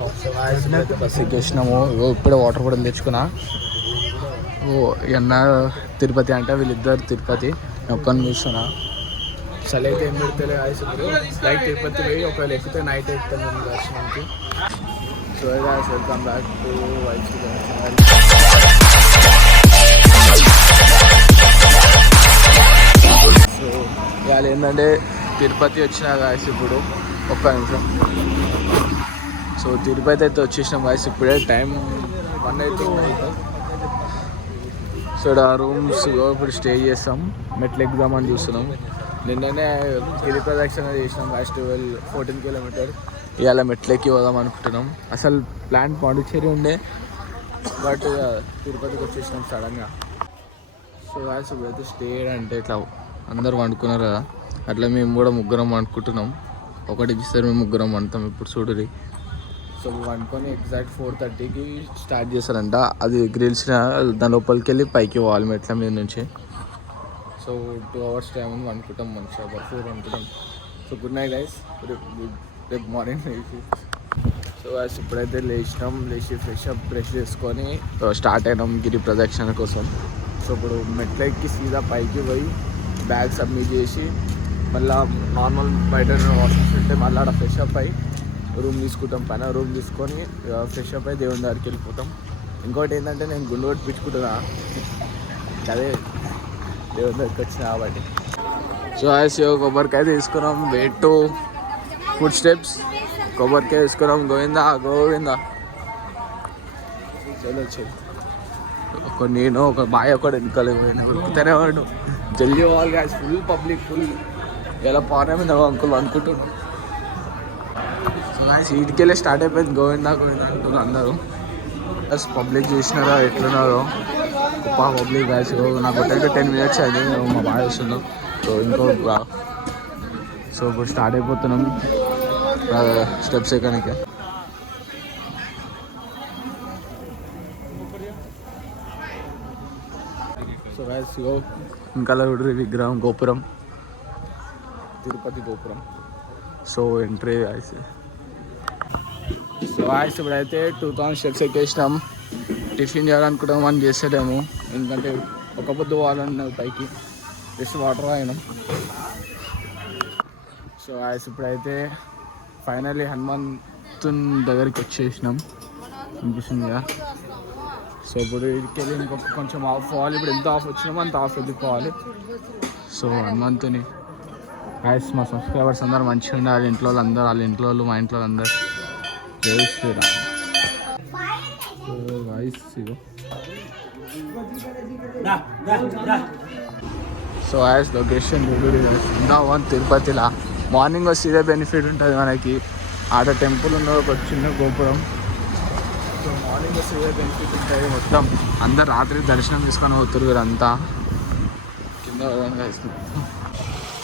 Bus ఎక్కేసినాము. ఇప్పుడే water కూడా తెచ్చుకున్నా. అన్న తిరుపతి అంటే వీళ్ళిద్దరు తిరుపతి, ఒక్కరిని చూస్తున్నా. చలి అయితే ఏం పెడతలే గాయస్. ఇప్పుడు లైక్ తిరుపతి పోయి ఒకవేళ ఎక్కితే నైట్ ఎక్కుతాం మేము దర్శనానికి. So guys welcome back to vice. So ఇవాళ ఏంటంటే తిరుపతి వచ్చినా గాయస్. ఇప్పుడు ఒక్క నిమిషం. సో తిరుపతి అయితే వచ్చేసినాం గాయస్. ఇప్పుడే టైం 1 అవుతుంది. సో ఇక్కడ రూమ్స్ ఇప్పుడు స్టే చేస్తాం. మెట్లు ఎక్కుదామని చూస్తున్నాం. నిన్ననే గిరి ప్రదక్షిణ చేసినాం గాయస్. 14 కిలోమీటర్. ఇవాళ మెట్లెక్కి పోదాం అనుకుంటున్నాం. అసలు ప్లాన్ పాండిచ్చేరి ఉండే, బట్ తిరుపతికి వచ్చేసినాం సడన్గా. సో గాయస్ ఇప్పుడైతే స్టే అంటే ఇట్లా అందరూ వండుకున్నారు కదా, అట్లా మేము కూడా ముగ్గురం వండుకుంటున్నాం. ఒకటి ఇస్తారు, మేము ముగ్గురం వండుతాం. ఇప్పుడు చూడరి. సో వండుకొని ఎగ్జాక్ట్ 4:30కి స్టార్ట్ చేస్తారంట. అది గ్రిల్సిన దాని లోపలికి వెళ్ళి పైకి పోవాలి మెట్ల మీద నుంచి. సో 2 hours టైం ఉంది. వండుకుంటాం మంచిగా. 4 వండుకుంటాం. So good night guys. రేపు మార్నింగ్ లేచి. సో గైస్ ఇప్పుడైతే లేచి బ్రష్ చేసుకొని స్టార్ట్ అయినాం గిరి ప్రదక్షిణ కోసం. సో ఇప్పుడు మెట్లకి సీదా పైకి పోయి బ్యాగ్ సబ్మిట్ చేసి మళ్ళీ నార్మల్ బయట వాషింగ్స్ ఉంటే మళ్ళీ అక్కడ ఫ్రెషప్ అయ్యి రూమ్ తీసుకుంటాం. పైన రూమ్ తీసుకొని ఫ్రెషప్ అయ్యి దేవుని దగ్గరికి వెళ్ళిపోతాం. ఇంకోటి ఏంటంటే నేను గుండు కొట్టించుకుంటున్నా, అదే దేవుని దగ్గరికి వచ్చిన కాబట్టి. సో కొబ్బరికాయ తీసుకున్నాం. Wait to food steps. కొబ్బరికాయ తీసుకున్నాం. గోవిందా గోవిందా. నేను ఒక బాయ్ ఒకటి వెనుకలే ఉరుకుతూనే వాడు. జల్దీ వాళ్ళు గాయస్. ఫుల్ పబ్లిక్, ఫుల్ ఎలా పానే మీద అంకుల్ అనుకుంటున్నాం. సో గాయస్ వీటికెళ్ళి స్టార్ట్ అయిపోయింది. గోవిందా గోవిందా అంటున్నారు అందరూ. ప్లస్ పబ్లిక్ చూసినారా ఎట్లున్నారో. Public guys. నాకు ఒకటి 10 minutes అయింది. మా బాయ్ వస్తున్నాం. సో సో ఇప్పుడు స్టార్ట్ అయిపోతున్నాం స్టెప్స్ ఎక్కడానికి. సో గాయస్ ఇంకా విగ్రహం గోపురం, తిరుపతి గోపురం. So entry guys. So guys ఇప్పుడైతే 2000 స్టెప్స్ ఎక్కేసినాం. టిఫిన్ చేయాలనుకుంటాం అని చేసేదేమో, ఎందుకంటే ఒక పొద్దు పోవాలన్నది పైకి. జస్ట్ వాటర్ తాగినాం. సో గాయస్ ఇప్పుడైతే ఫైనల్లీ హనుమంతుని దగ్గరికి వచ్చేసినాం అనిపిస్తుంది కదా. సో ఇప్పుడు ఇక్కడికి వెళ్ళి కొంచెం ఆఫ్ పోవాలి. ఇప్పుడు ఎంత ఆఫ్ వచ్చినామో అంత ఆఫ్ వెళ్ళిపోవాలి. సో హనుమంతుని గాయస్ మా సబ్స్క్రైబర్స్ అందరూ మంచిగా ఉండాలి. వాళ్ళ ఇంట్లో అందరూ, వాళ్ళ ఇంట్లో వాళ్ళు, మా ఇంట్లో అందరూ జై Shriram. So guys so guys location Brindavan తిరుపతిలా. మార్నింగ్ వస్తే ఇదే బెనిఫిట్ ఉంటుంది మనకి. ఆడ టెంపుల్ ఉన్న ఒక చిన్న గోపురం. సో మార్నింగ్ వస్తే ఇదే బెనిఫిట్ ఉంటుంది. మొత్తం అందరు రాత్రి దర్శనం తీసుకొని పోతారు వీరంతా కింద.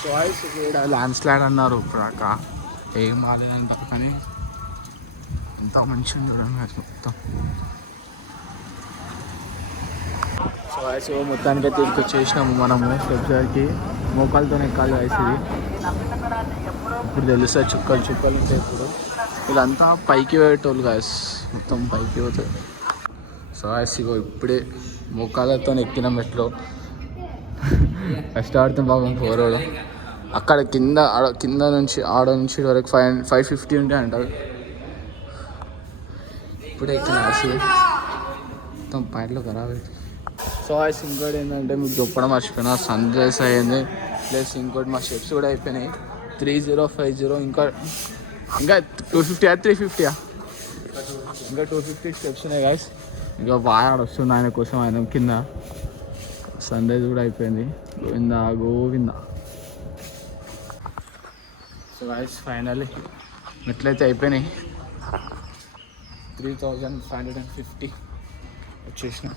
సో గాయస్ ఇక్కడ ల్యాండ్ స్లైడ్ అన్నారు. ఇప్పుడు అక్క ఏం రాలేదంట, కానీ ఎంత మంచిగా చూడండి మొత్తం. సో గాయస్ మొత్తానికి అయితే ఇక్కడికి వచ్చేసినాము మనము స్టెప్స్ దగ్గరికి. మోకాలతో ఎక్కాలి గాయస్ ఇది. ఇప్పుడు తెలుస్తుంది చుక్కలు ఉంటాయి. ఇప్పుడు వీళ్ళంతా పైకి పోయేటోళ్ళు గాయస్, మొత్తం పైకి పోతాయి. సో గాయస్ ఇప్పుడే మోకాలతో ఎక్కిన మెట్లో కష్టపడుతుంది పాపం పోరోడు. అక్కడ కింద నుంచి ఆడ నుంచి వరకు 550 ఉంటాయి అంటారు. ఇప్పుడే ఎక్కిన మొత్తం పైర్లో ఖరాబ్ అవుతుంది. సో గాయస్ ఇంకోటి ఏంటంటే మీకు చెప్పడం మర్చిపోయినా, సన్ రైజ్ అయ్యింది. ప్లస్ ఇంకోటి మా స్టెప్స్ కూడా అయిపోయినాయి. 3050 ఇంకా 250 350 ఇంకా 250 స్టెప్స్ ఉన్నాయి గాయస్. ఇంకా బాగా వస్తుంది ఆయన కోసం. ఆయన కింద సన్ రైజ్ కూడా అయిపోయింది. Govinda Govinda. So guys finally మెట్లయితే అయిపోయినాయి. 3550 వచ్చేసిన.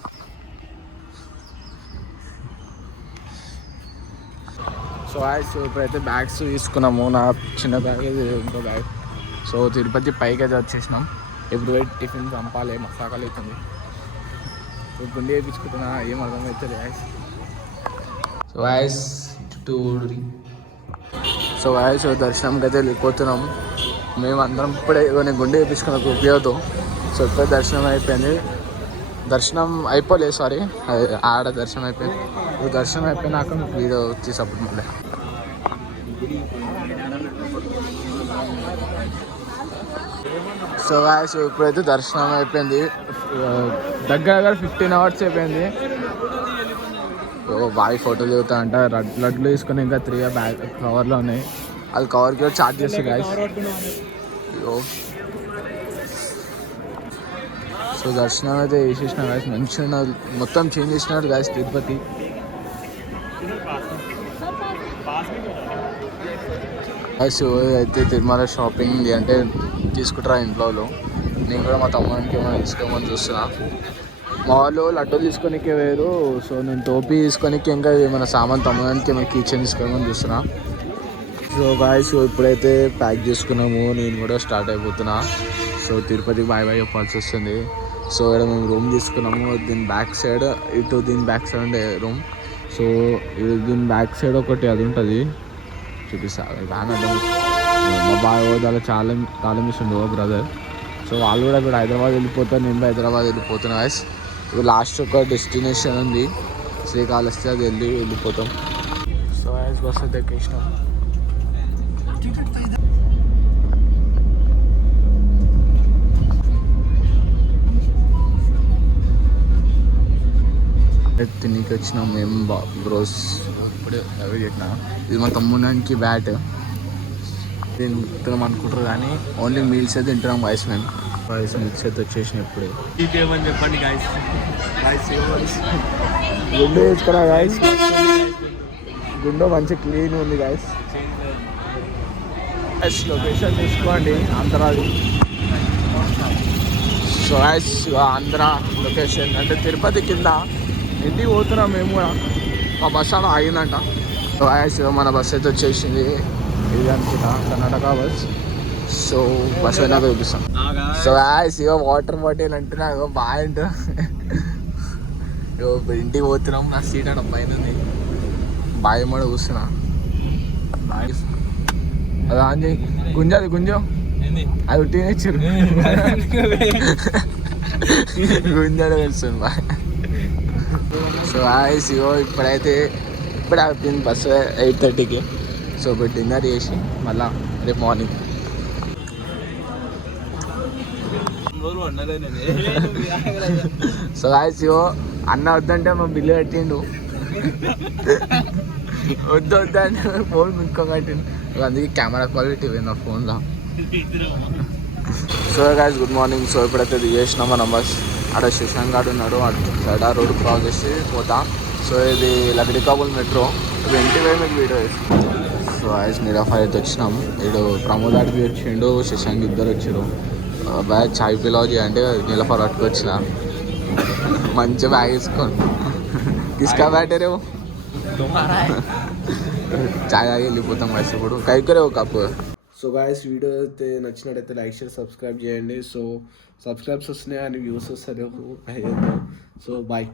సో గాయస్ ఇప్పుడైతే బ్యాగ్స్ తీసుకున్నాము. నా చిన్న బ్యాగ్, ఇంకో బ్యాగ్. సో తిరుపతి పైకి అయితే వచ్చేసినాం. ఇప్పుడు పోయి టిఫిన్ చంపాలి, మసాకాలు అవుతుంది. గుండె వేయించుకుంటున్నా, ఏం అర్థమవుతుంది గాయస్. సో గాయస్ చుట్టూ. సో గాయస్ దర్శనంకి అయితే వెళ్ళిపోతున్నాం. మేము అందరం ఇప్పుడే నేను గుండె వేయించుకున్న ఉపయోగం. సో ఇప్పుడే దర్శనం అయిపోయింది. దర్శనం అయిపోలేదు, సారీ, ఆడ దర్శనం అయిపోయింది. ఇప్పుడు దర్శనం అయిపోయినాక మీకు వీడియో తీసప్పుడు మళ్ళీ. సో గాయ్స్ ఇప్పుడైతే దర్శనం అయిపోయింది. దగ్గర 15 hours అయిపోయింది. బాయ్ ఫోటోలు దిగుతా అంట. లడ్లు తీసుకొని ఇంకా 3 బ్యాగ్ కవర్లో ఉన్నాయి. అది కవర్కి కూడా చార్జ్ చేస్తారు గాయ్స్. సో దర్శనం అయితే వేసేసిన గాయస్, మంచిగా మొత్తం చేంజ్ చేసినారు గాయస్ తిరుపతి. గాయస్ అయితే తిరుమల షాపింగ్ అంటే తీసుకుంటారా ఇంట్లో. నేను కూడా మా తమ్మునికి ఏమైనా తీసుకోమని చూస్తున్నా. మా వాళ్ళు లడ్డూలు తీసుకొనికే వేరు. సో నేను టోపీ తీసుకొనికి ఇంకా ఏమైనా సామాన్ తమ్ముడానికి ఏమైనా కిచెన్ తీసుకోమని చూస్తున్నా. సో గాయస్ ఇప్పుడైతే ప్యాక్ చేసుకున్నాము. నేను కూడా స్టార్ట్ అయిపోతున్నా. సో తిరుపతికి బాయ్ బాయ్ చెప్పాల్సి వస్తుంది. సో ఇక్కడ మేము రూమ్ తీసుకున్నాము. దీని బ్యాక్ సైడ్ దీని బ్యాక్ సైడ్ ఉండే రూమ్. సో దీని బ్యాక్ సైడ్ ఒకటి అది ఉంటుంది, చూపిస్తా. బాగా మా బాగా చాలా చాలా మిస్ ఉండే బ్రదర్. సో వాళ్ళు కూడా ఇప్పుడు హైదరాబాద్ వెళ్ళిపోతారు, నేను హైదరాబాద్ వెళ్ళిపోతున్నా గాయస్. ఇప్పుడు లాస్ట్ ఒక డెస్టినేషన్ ఉంది శ్రీకాళహస్తి, అది వెళ్ళిపోతాం. సో గాయస్ బస్ అయితే ఎక్కేసినాం. తినికి వచ్చినాం మేము బ్రోస్. ఇప్పుడే అవి పెట్టినా. ఇది మా తమ్ముడానికి బ్యాట్. తింటున్నాం అనుకుంటారు కానీ ఓన్లీ మీల్స్ అయితే తింటున్నాం గాయస్. మేము గాయస్ మిల్స్ అయితే వచ్చేసినాయి ఇప్పుడే. చెప్పండి గాయస్. గుండె వేసుకురా గాయస్. గుండె మంచి క్లీన్ ఉంది గాయస్. లొకేషన్ తీసుకోండి ఆంధ్రాది. సో గాయస్ ఆంధ్ర లొకేషన్ అంటే తిరుపతి కింద. ఇంటికి పోతున్నాం మేము కూడా. మా బస్ ఆడ ఆగిందంట. సో గాయస్ మన బస్ అయితే వచ్చేసింది. ఇది అనుకుంటా కర్ణాటక బస్. సో బస్ అయినాక చూపిస్తాం. సో గాయస్ ఇగో వాటర్ బాటిల్ అంటున్నా ఇగో బాగా ఇంటికి పోతున్నాం. నా సీట్ ఆడ పైన ఉంది. బాయ్ కూడా కూర్చున్నా. బాయ్ అది ఆన్ చేయి. గుంజది గుంజం అది ఉట్టినిచ్చారు. గుంజాడు తెలుస్తుంది బాయ్. సో గాయస్ ఇగో ఇప్పుడైతే అయిపోయింది బస్సు 8:30కి. సో ఇప్పుడు డిన్నర్ చేసి మళ్ళా రేపు మార్నింగ్. సో గాయస్ ఇగో అన్న వద్దంటే మా బిల్లు కట్టిండు. వద్దంటే ఫోన్ ఇంకో కట్టిండు. అందుకే కెమెరా క్వాలిటీ పోయింది నా ఫోన్లో. So guys good morning. So ఇప్పుడైతే దిగేసినాం మన బస్. ఆడ శశాంక్ గారు ఉన్నాడు. సైడ్ ఆ రోడ్ క్రాస్ చేసి పోతా. సో ఇది లగడికాబుల్ మెట్రో. ఇప్పుడు ఇంటి పోయి మీకు వీడియో వేసుకున్నాం. సో గాయస్ నిరాఫర్ అయితే వచ్చినాము. ఇడు ప్రమోద్ అడిగి వచ్చిండు, శశాంక్ ఇద్దరు వచ్చారు. బ్యాగ్ చాయ్ పిలవజీ అంటే నిలఫర్ పట్టుకొచ్చిన. మంచి బ్యాగ్ వేసుకోండి. ఇసుకా బ్యాటరేమో చాయ్ తాగి వెళ్ళిపోతాం గాయస్. ఇప్పుడు కైకరే ఒక కప్పు. సో గాయస్ వీడియో అయితే నచ్చినట్టయితే లైక్ షేర్ సబ్స్క్రైబ్ చేయండి. సో సబ్స్క్రైబ్స్ వస్తున్నాయి అని వ్యూస్ వస్తారు. So bye.